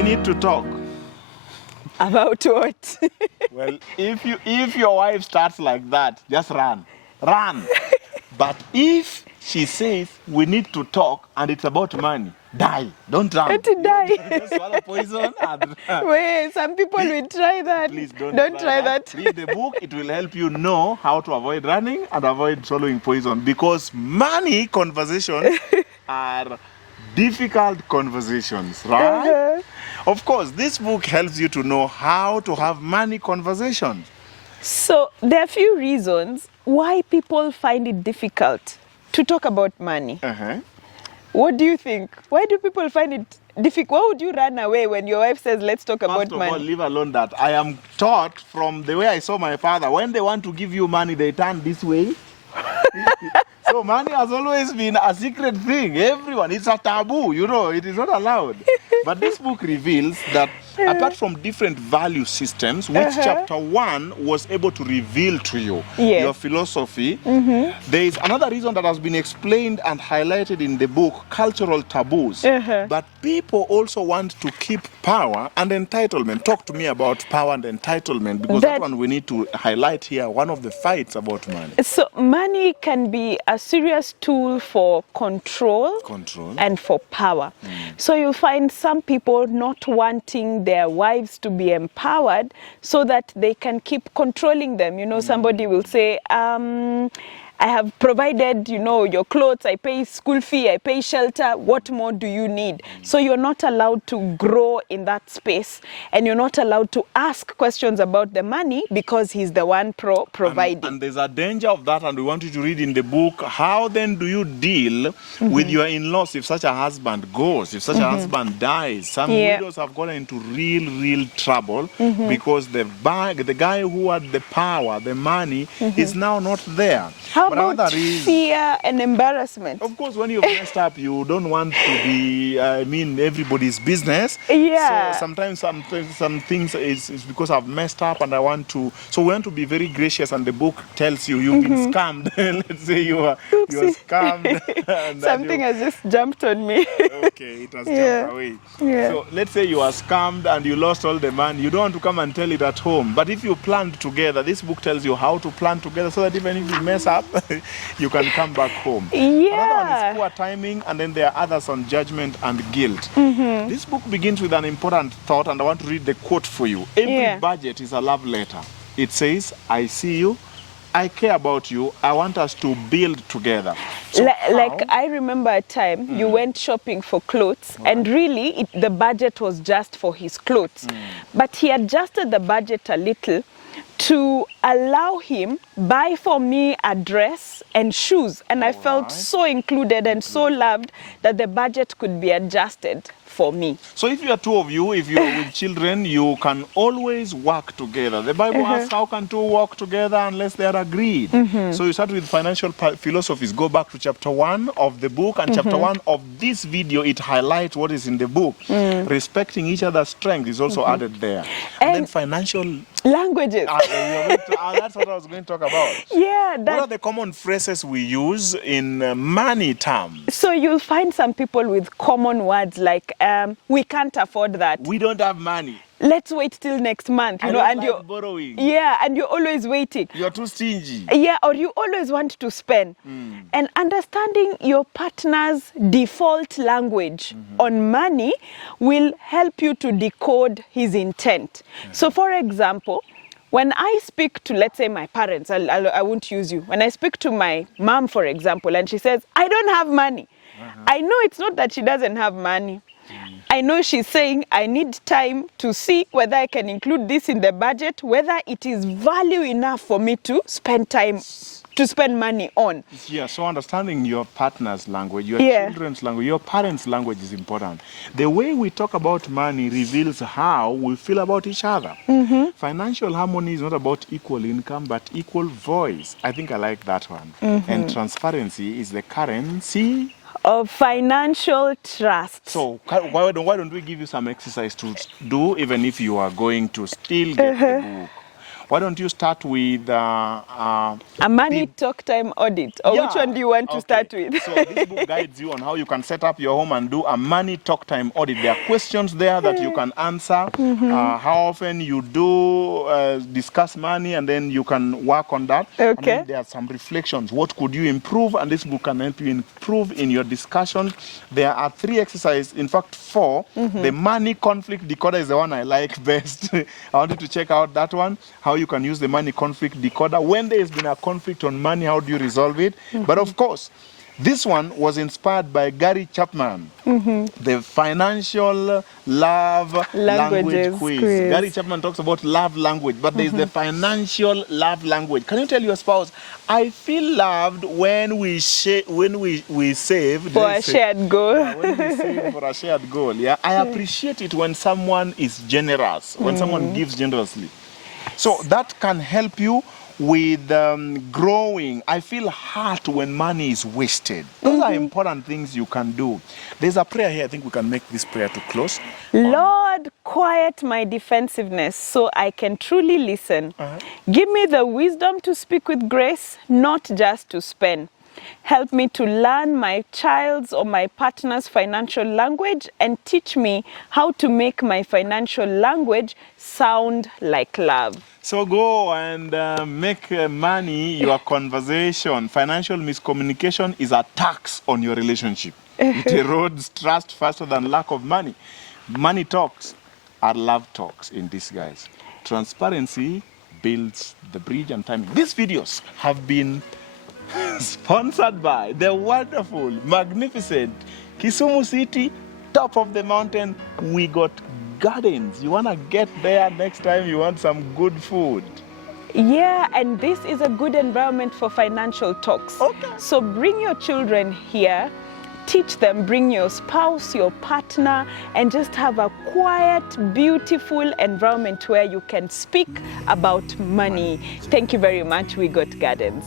we need to talk. About what? Well, if your wife starts like that, just run. Run. But if she says we need to talk and it's about money, die. Don't run. To die. Just swallow poison and Wait, some people will try that. please don't try that. Read the book. It will help you know how to avoid running and avoid swallowing poison, because money conversations are difficult conversations, right? Uh-huh. Of course, this book helps you to know how to have money conversations. So there are a few reasons why people find it difficult to talk about money. Uh-huh. What do you think? Why do people find it difficult? Why would you run away when your wife says, let's talk about First of all, money? leave alone that. I am taught from the way I saw my father. When they want to give you money, they turn this way. So money has always been a secret thing. Everyone, it's a taboo, you know, it is not allowed. But this book reveals that apart from different value systems, which chapter 1 was able to reveal to you, Yes. your philosophy, there is another reason that has been explained and highlighted in the book, cultural taboos. But people also want to keep power and entitlement. Talk to me about power and entitlement, because that one we need to highlight here, one of the fights about money. So money can be a serious tool for control. And for power. So you'll find some people not wanting their wives to be empowered so that they can keep controlling them. You know, somebody will say, I have provided, you know, your clothes, I pay school fee, I pay shelter, what more do you need? So you're not allowed to grow in that space, and you're not allowed to ask questions about the money because he's the one providing. And there's a danger of that, and we want you to read in the book, how then do you deal with your in-laws if such a husband goes, if such a husband dies? Some widows have gotten into real trouble because the guy who had the power, the money, is now not there. How about fear and embarrassment? Of course, when you've messed up, you don't want to be, everybody's business. Yeah. So sometimes some things is because I've messed up and I want to. So we want to be very gracious, and the book tells you you've been scammed. Let's say you are scammed. And something has just jumped on me. Okay, it has jumped away. Yeah. So let's say you are scammed and you lost all the money. You don't want to come and tell it at home. But if you planned together, this book tells you how to plan together so that even if you mess up, you can come back home. Another one is poor timing, and then there are others on judgment and guilt. This book begins with an important thought, and I want to read the quote for you. Every budget is a love letter. It says, I see you, I care about you, I want us to build together. So like I remember a time you went shopping for clothes, and really the budget was just for his clothes. But he adjusted the budget a little to allow him buy for me a dress and shoes, and I felt so included and so loved that the budget could be adjusted for me. So if you are two of you, if you are with children, you can always work together. The Bible asks, how can two work together unless they are agreed? So you start with financial philosophies. Go back to chapter 1 of the book, and chapter 1 of this video, it highlights what is in the book. Respecting each other's strength is also added there. And then financial languages. That's what I was going to talk about. Yeah. What are the common phrases we use in money terms? So you'll find some people with common words like, we can't afford that. We don't have money. Let's wait till next month. You know, and you're borrowing. Yeah, and you're always waiting. You're too stingy. Yeah, or you always want to spend. And understanding your partner's default language on money will help you to decode his intent. So for example, when I speak to, let's say, my parents, I won't use you. When I speak to my mom, for example, and she says, I don't have money. I know it's not that she doesn't have money. I know she's saying, I need time to see whether I can include this in the budget, whether it is value enough for me to spend money on. Yeah, so understanding your partner's language, your children's language, your parents' language is important. The way we talk about money reveals how we feel about each other. Financial harmony is not about equal income, but equal voice. I think I like that one. And transparency is the currency of financial trust. So why don't we give you some exercise to do, even if you are going to still get the book? Why don't you start with a money talk time audit? Or which one do you want to start with? So this book guides you on how you can set up your home and do a money talk time audit. There are questions there that you can answer. How often you do discuss money, and then you can work on that. Okay. And then there are some reflections. What could you improve? And this book can help you improve in your discussion. There are 3 exercises, in fact 4. The money conflict decoder is the one I like best. I want you to check out that one, how you can use the money conflict decoder. When there has been a conflict on money, how do you resolve it? But of course, this one was inspired by Gary Chapman, the financial love language quiz. Gary Chapman talks about love language, but there is the financial love language. Can you tell your spouse, I feel loved when we save for a shared goal. Yeah, when we save for a shared goal. Yeah, I appreciate it when someone is generous, when someone gives generously. So that can help you with growing. I feel hurt when money is wasted. Those are important things you can do. There's a prayer here. I think we can make this prayer to close. Lord, quiet my defensiveness so I can truly listen. Give me the wisdom to speak with grace, not just to spend. Help me to learn my child's or my partner's financial language, and teach me how to make my financial language sound like love. So go and make money your conversation. Financial miscommunication is a tax on your relationship. It erodes trust faster than lack of money. Money talks are love talks in disguise. Transparency builds the bridge and timing. These videos have been sponsored by the wonderful, magnificent Kisumu City, top of the mountain. We got gardens. You want to get there next time you want some good food. Yeah, and this is a good environment for financial talks. Okay. So bring your children here, teach them, bring your spouse, your partner, and just have a quiet, beautiful environment where you can speak about money. Thank you very much. We got gardens.